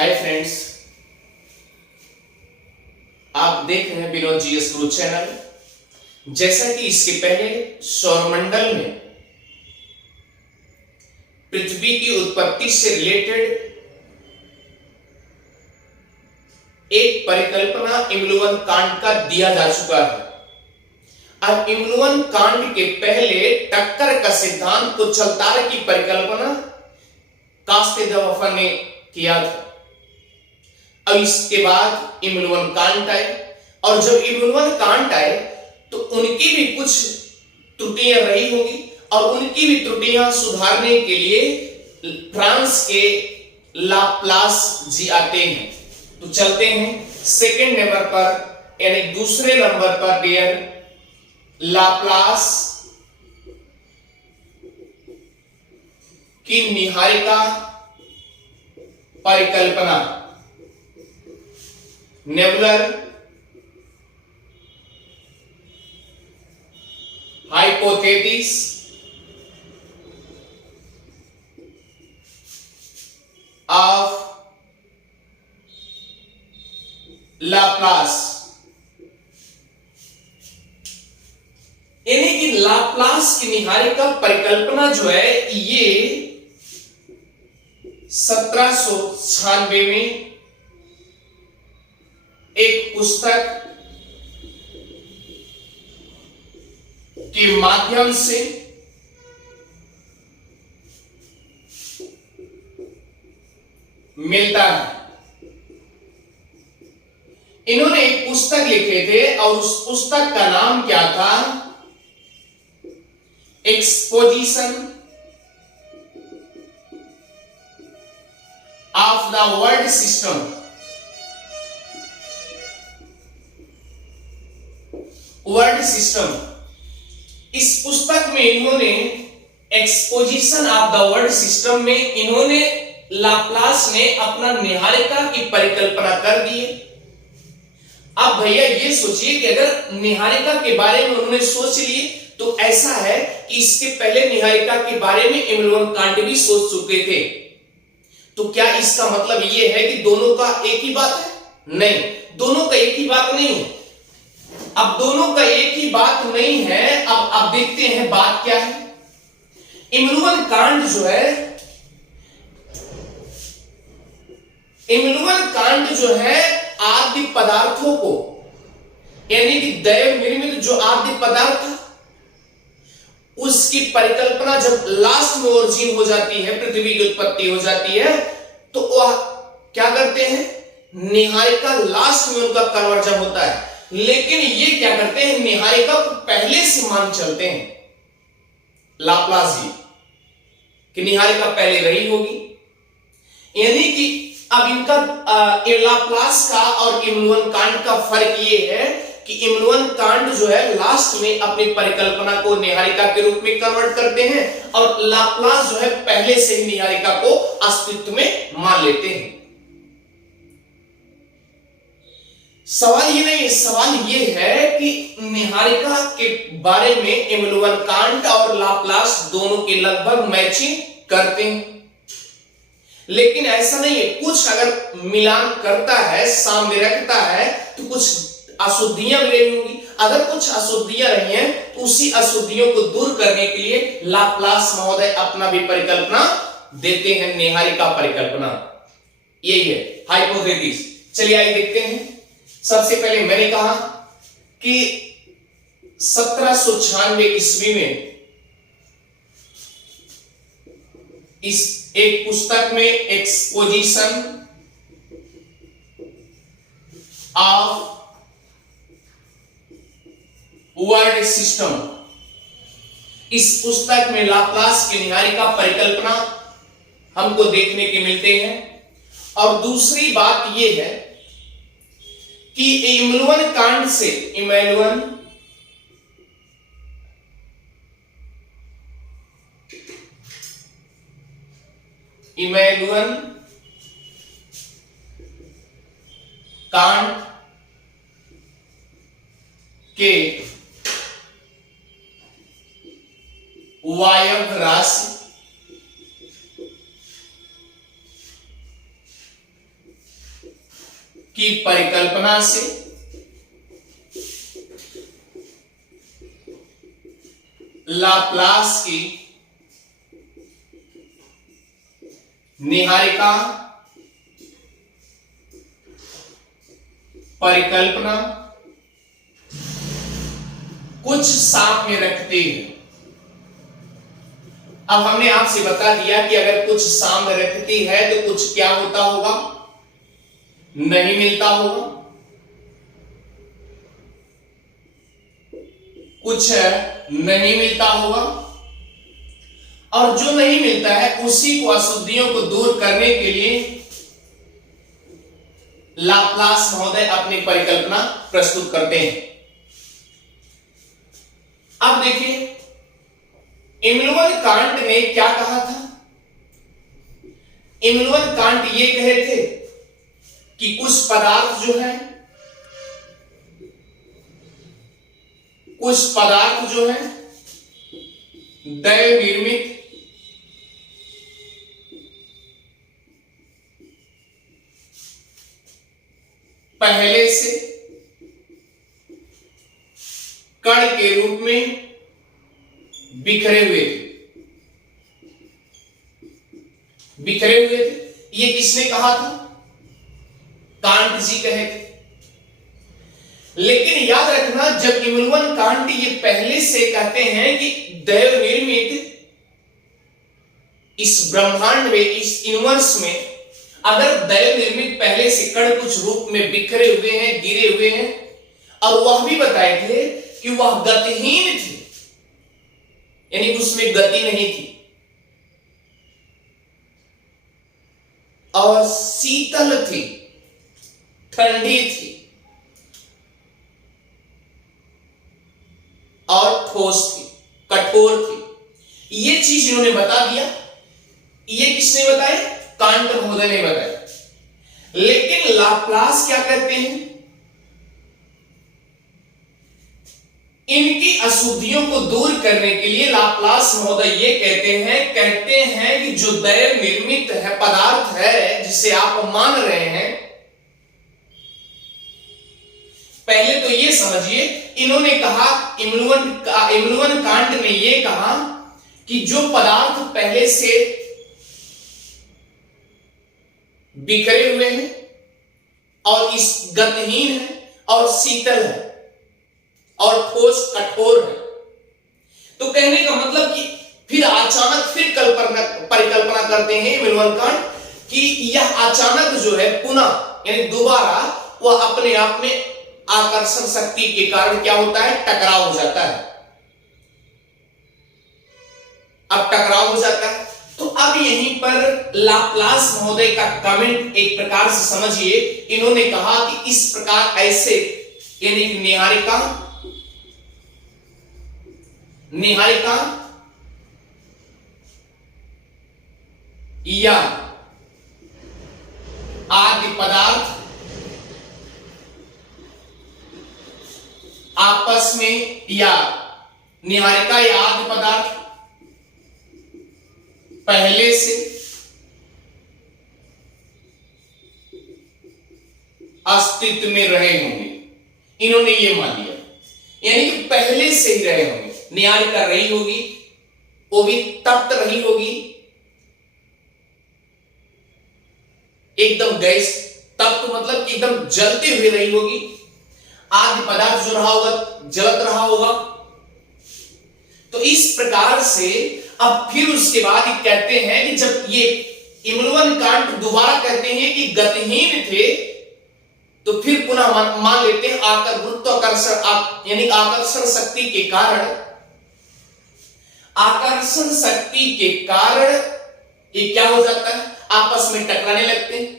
Hi friends, आप देख रहे हैं विनोद जीएस गुरु चैनल। जैसा कि इसके पहले सौरमंडल में पृथ्वी की उत्पत्ति से रिलेटेड एक परिकल्पना इमलुवन कांड का दिया जा चुका है। अब इमलुवन कांड के पहले टक्कर का सिद्धांत तो चलतार की परिकल्पना कास्तेदवफर ने किया था। अब इसके बाद इमलुवन कांट आए, और जब इमलुवन कांट आए तो उनकी भी कुछ त्रुटियां रही होगी, और उनकी भी त्रुटियां सुधारने के लिए फ्रांस के लाप्लास जी आते हैं। तो चलते हैं सेकंड नंबर पर, यानी दूसरे नंबर पर डियर लाप्लास की निहारिका परिकल्पना, नेबुलर हाइपोथेसिस ऑफ लाप्लास। यानी कि लाप्लास की निहारिका परिकल्पना जो है ये 1796 में एक पुस्तक के माध्यम से मिलता है। इन्होंने एक पुस्तक लिखे थे और उस पुस्तक का नाम क्या था? Exposition of the world system. World system, इस पुस्तक में इन्होंने exposition of the world system में इन्होंने लाप्लास ने अपना निहारिका की परिकल्पना कर दी है। अब भैया ये सोचिए कि अगर निहारिका के बारे में उन्होंने सोच लिए तो ऐसा है कि इसके पहले निहारिका के बारे में इमलुवन कांट भी सोच चुके थे। तो क्या इसका मतलब यह है कि दोनों का एक ही बात है? नहीं, दोनों का एक ही बात नहीं है। अब दोनों का एक ही बात नहीं है। अब देखते हैं बात क्या है। इमलुवन कांट जो है, इमलुवन कांट जो है आदि पदार्थों को, यानी कि दैव निर्मित जो आदि पदार्थ था उसकी परिकल्पना जब लास्ट में ओरिजिन हो जाती है, पृथ्वी की उत्पत्ति हो जाती है, तो वह क्या करते हैं? निहारिका लास्ट में उनका कन्वर्जन होता है। लेकिन ये क्या करते हैं? निहारिका को पहले से मान चलते हैं लाप्लास जी कि निहारिका पहले रही होगी। यानी कि अब इनका लाप्लास का और इमलुवन कांट का फर्क ये है कि इमलुवन कांट जो है लास्ट में अपनी परिकल्पना को निहारिका के रूप में कन्वर्ट करते हैं, और लाप्लास जो है पहले से ही निहारिका को अस्तित्व में मान लेते हैं। सवाल ये नहीं, सवाल ये है कि निहारिका के बारे में इमलुवन कांट और लाप्लास दोनों के लगभग मैचिंग करते हैं। लेकिन ऐसा नहीं है, कुछ अगर मिलान करता है, सामने रखता है, तो कुछ अशुद्धियां भी रही होंगी। अगर कुछ अशुद्धियां रही हैं तो उसी अशुद्धियों को दूर करने के लिए लाप्लास महोदय अपना भी परिकल्पना देते हैं, निहारिका परिकल्पना। यही है हाइपोथेसिस। चलिए आइए देखते हैं। सबसे पहले मैंने कहा कि 1796 ईस्वी में इस एक पुस्तक में एक्सपोजिशन ऑफ वर्ल्ड सिस्टम, इस पुस्तक में लाप्लास की निहारिका परिकल्पना हमको देखने के मिलते हैं। और दूसरी बात यह है कि इमलुवन कांट से इमलुवन कांट के वायव्य राशि की परिकल्पना से लाप्लास की निहारिका परिकल्पना कुछ साम्य रखते हैं। अब हमने आपसे बता दिया कि अगर कुछ साम्य रखती है तो कुछ क्या होता होगा, नहीं मिलता होगा, कुछ नहीं मिलता होगा, और जो नहीं मिलता है उसी को अशुद्धियों को दूर करने के लिए लाप्लास महोदय अपनी परिकल्पना प्रस्तुत करते हैं। अब देखिए इमनुअल कांट ने क्या कहा था। इमनुअल कांट ये कहे थे कि कुछ पदार्थ जो है, कुछ पदार्थ जो है दैव निर्मित पहले से कण के रूप में बिखरे हुए थे, बिखरे हुए थे। ये किसने कहा था? कांट जी कहे थे। लेकिन याद रखना, जब इमनुअल कांट ये पहले से कहते हैं कि दैव निर्मित इस ब्रह्मांड में, इस यूनिवर्स में अगर दैव निर्मित पहले से कण कुछ रूप में बिखरे हुए हैं, गिरे हुए हैं, और वह भी बताए थे कि वह गतिहीन थी, यानी उसमें गति नहीं थी, और शीतल थी, ठंडी थी, और ठोस थी, कठोर थी। ये चीज इन्होंने बता दिया। ये किसने बताया? कांट महोदय ने बताया। लेकिन लाप्लास क्या कहते हैं? इनकी अशुद्धियों को दूर करने के लिए लाप्लास महोदय ये कहते हैं कि जो दैव निर्मित है पदार्थ है, जिसे आप मान रहे हैं, पहले तो ये समझिए, इन्होंने कहा, इमनुअल कांट ने ये कहा कि जो पदार्थ पहले से बिखरे हुए हैं और इस गतिहीन है और शीतल है और ठोस कठोर है, तो कहने का मतलब कि फिर अचानक फिर परिकल्पना करते हैं इमनुअल कांट कि यह अचानक जो है पुनः यानी दोबारा वह अपने आप में आकर्षण शक्ति के कारण क्या होता है? टकराव हो जाता है। अब टकराव हो जाता है तो अब यहीं पर लाप्लास महोदय का कमेंट एक प्रकार से समझिए। इन्होंने कहा कि इस प्रकार ऐसे यानी निहारिका या आदि पदार्थ आपस में, या निहारिका या आदि पदार्थ पहले से अस्तित्व में रहे होंगे। इन्होंने ये मान लिया, यानी कि पहले से ही रहे होंगे। निहारिका रही होगी, वो भी तप्त रही होगी, एकदम गैस तप्त मतलब कि एकदम जलते हुए रही होगी। आदि पदार्थ जो रहा होगा जलत रहा होगा। तो इस प्रकार से अब फिर उसके बाद कहते हैं कि जब ये इमनुअल कांट दोबारा कहते हैं कि गतिहीन थे, तो फिर पुनः मान लेते हैं आकर गुरुत्वाकर्षण यानी आकर्षण शक्ति के कारण, आकर्षण शक्ति के कारण ये क्या हो जाता है? आपस में टकराने लगते हैं।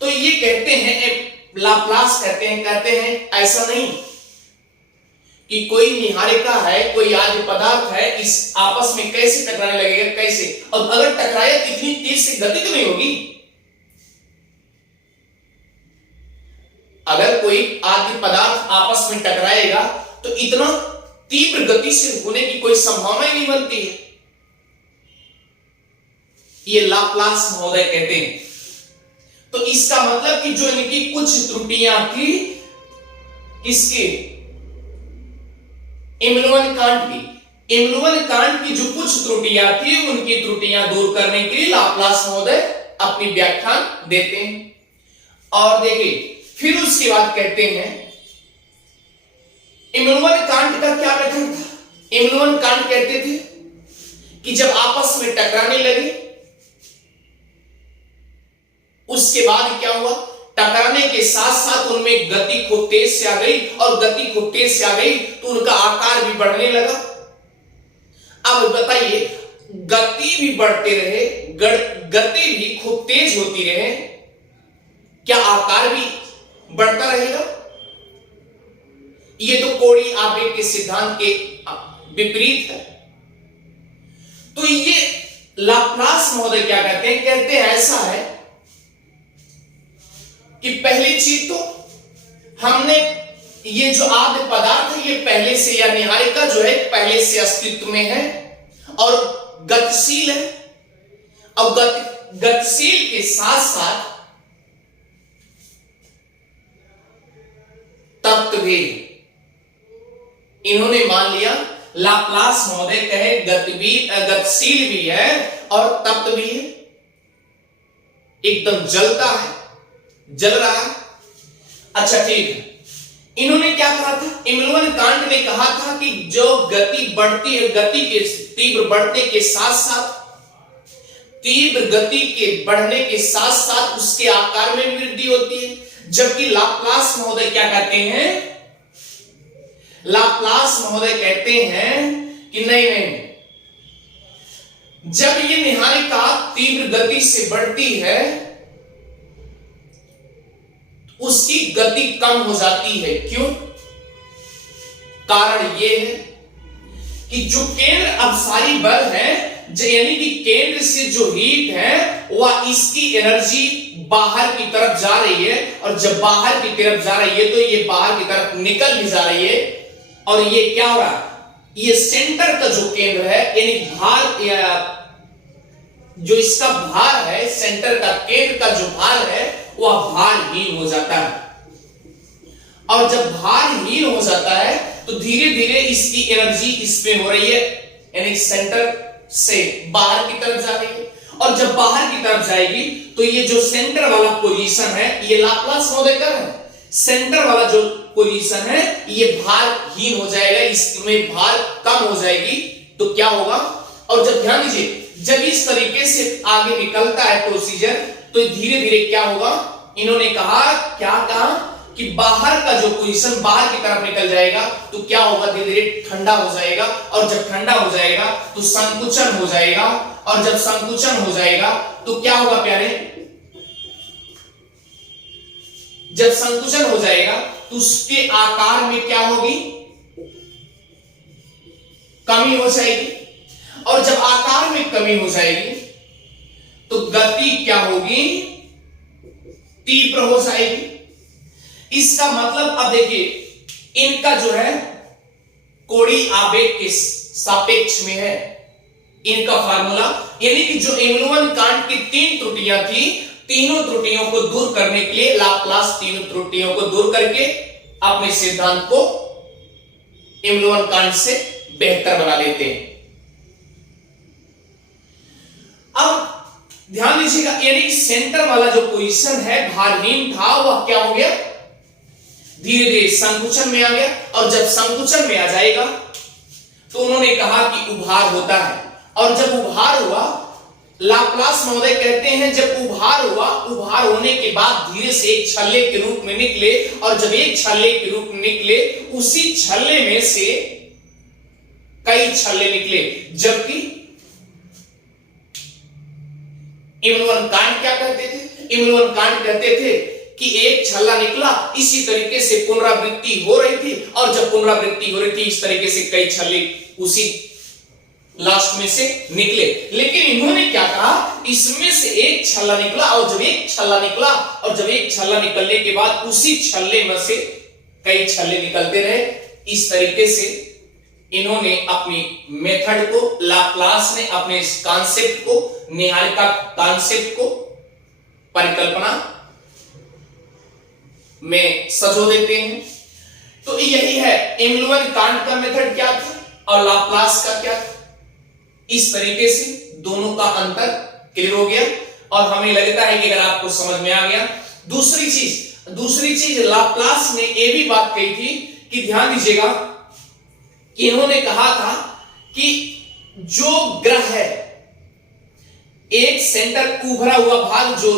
तो ये कहते हैं, लाप्लास कहते हैं ऐसा नहीं कि कोई निहारिका है, कोई आदि पदार्थ है, इस आपस में कैसे टकराने लगेगा, कैसे? और अगर टकराया कितनी तेज से गति तो नहीं होगी। अगर कोई आदि पदार्थ आपस में टकराएगा तो इतना तीव्र गति से होने की कोई संभावना ही नहीं बनती है। ये लाप्लास महोदय कहते हैं। तो इसका मतलब कि जो इनकी कुछ त्रुटियां थी, किसके, इमनुअल कांट की, इमनुअल कांट की जो कुछ त्रुटियां थी उनकी त्रुटियां दूर करने के लिए लाप्लास महोदय अपनी व्याख्यान देते हैं। और देखिए फिर उसके बाद कहते हैं इमनुअल कांट का क्या मेथड था। इमनुअल कांट कहते थे कि जब आपस में टकराने लगे, उसके बाद क्या हुआ, टकराने के साथ साथ उनमें गति खूब तेज से आ गई, और गति खूब तेज से आ गई तो उनका आकार भी बढ़ने लगा। अब बताइए, गति भी बढ़ते रहे, गति भी खूब तेज होती रहे, क्या आकार भी बढ़ता रहेगा? ये तो कोड़ी आवेग के सिद्धांत के विपरीत है। तो ये लाप्लास महोदय क्या कहते हैं, कहते हैं ऐसा है कि पहली चीज तो हमने ये जो आद्य पदार्थ है ये पहले से, या निहारिका जो है पहले से अस्तित्व में है और गतिशील है। अब गतिशील के साथ साथ तप्त भी, इन्होंने मान लिया, लाप्लास महोदय कहे गतिशील भी है और तप्त भी है, एकदम जलता है, जल रहा है। अच्छा ठीक है, इन्होंने क्या कहा था, इमनुअल कांट ने कहा था कि जो गति बढ़ती है, गति के तीव्र बढ़ने के साथ साथ, तीव्र गति के बढ़ने के साथ साथ उसके आकार में वृद्धि होती है। जबकि लाप्लास महोदय क्या कहते हैं, लाप्लास महोदय कहते हैं कि नहीं नहीं, जब ये निहारिका तीव्र गति से बढ़ती है उसकी गति कम हो जाती है। क्यों? कारण यह है कि जो केंद्र अपसारी बल है, यानी कि केंद्र से जो हीट है वह इसकी एनर्जी बाहर की तरफ जा रही है, और जब बाहर की तरफ जा रही है तो ये बाहर की तरफ निकल भी जा रही है। और ये क्या हो रहा है, ये सेंटर का जो केंद्र है, यानी भार, या जो इसका भार है, सेंटर का केंद्र का जो भार है वह भारहीन हो जाता है। और जब भारहीन हो जाता है तो धीरे धीरे इसकी एनर्जी इसमें हो रही है, यानी सेंटर से बाहर की तरफ जा रही है। और जब बाहर की तरफ जाएगी तो ये जो सेंटर वाला पोजीशन है, ये लाप्लास महोदय कर रहे हैं, सेंटर वाला जो पोजीशन है ये भारहीन हो जाएगा, इसमें भार कम हो जाएगी। तो क्या होगा, और जब ध्यान दीजिए, जब इस तरीके से आगे निकलता है प्रोसीजर तो धीरे धीरे क्या होगा, इन्होंने कहा, क्या कहा कि बाहर का जो पोजीशन बाहर की तरफ निकल जाएगा तो क्या होगा, धीरे धीरे ठंडा हो जाएगा। और जब ठंडा हो जाएगा तो संकुचन हो जाएगा, और जब संकुचन हो जाएगा तो क्या होगा प्यारे, जब संकुचन हो जाएगा तो उसके आकार में क्या होगी, कमी हो जाएगी। और जब आकार में कमी हो जाएगी तो गति क्या होगी, तीव्र हो जाएगी। इसका मतलब अब देखिए, इनका जो है कोड़ी आवेग के सापेक्ष में है इनका फार्मूला, यानी कि जो इमनुअल कांट की तीन त्रुटियां थी, तीनों त्रुटियों को दूर करने के लिए लाप्लास तीनों त्रुटियों को दूर करके अपने सिद्धांत को इमनुअल कांट से बेहतर बना लेते हैं। अब ध्यान दीजिएगा, यानी सेंटर वाला जो पोजीशन है भारहीन था, वह क्या हो गया, धीरे धीरे संकुचन में आ गया। और जब संकुचन में आ जाएगा तो उन्होंने कहा कि उभार होता है। और जब उभार हुआ, लाप्लास महोदय कहते हैं जब उभार हुआ, उभार होने के बाद धीरे से एक छल्ले के रूप में निकले, और जब एक छल्ले के रूप में निकले, उसी छल्ले में से कई छल्ले निकले। जबकि इमनुअल कांट क्या कहते थे, इमनुअल कांट कहते थे कि एक छल्ला निकला, इसी तरीके से पुनरावृत्ति हो रही थी, और जब पुनरावृत्ति हो रही थी इस तरीके से कई छल्ले उसी लास्ट में से निकले। लेकिन इन्होंने क्या कहा, इसमें से एक छल्ला निकला, और जब एक छल्ला निकला, और जब एक छल्ला निकलने के बाद उसी छल्ले में से कई छल्ले निकलते रहे। इस तरीके से इन्होंने अपनी मेथड को, लाप्लास ने अपने इस कॉन्सेप्ट को, निहारिका कॉन्सेप्ट को परिकल्पना में सजो देते हैं। तो यही है एमलुएन कांट का मेथड क्या था और लाप्लास का क्या था। इस तरीके से दोनों का अंतर क्लियर हो गया और हमें लगता है कि अगर आपको समझ में आ गया। दूसरी चीज लाप्लास ने यह भी बात कही थी कि ध्यान दीजिएगा कि इन्होंने कहा था कि जो ग्रह है एक सेंटर उभरा हुआ भाग, जो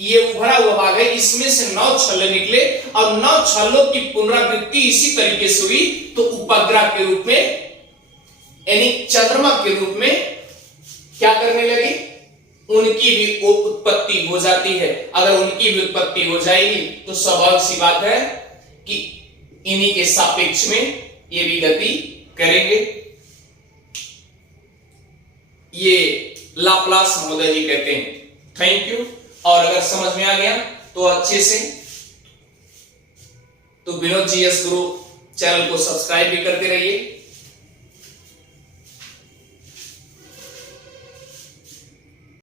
ये उभरा हुआ भाग है, इसमें से 9 छल्ले निकले और 9 छल्लों की पुनरावृत्ति इसी तरीके से हुई तो उपग्रह के रूप में यानी चंद्रमा के रूप में क्या करने लगे, उनकी भी उत्पत्ति हो जाती है। अगर उनकी भी उत्पत्ति हो जाएगी तो स्वाभाविक सी बात है कि इन्हीं के सापेक्ष में ये भी गति करेंगे। ये लाप्लास महोदय जी कहते हैं। Thank you. और अगर समझ में आ गया तो अच्छे से तो विनोद जीएस गुरु चैनल को सब्सक्राइब भी करते रहिए।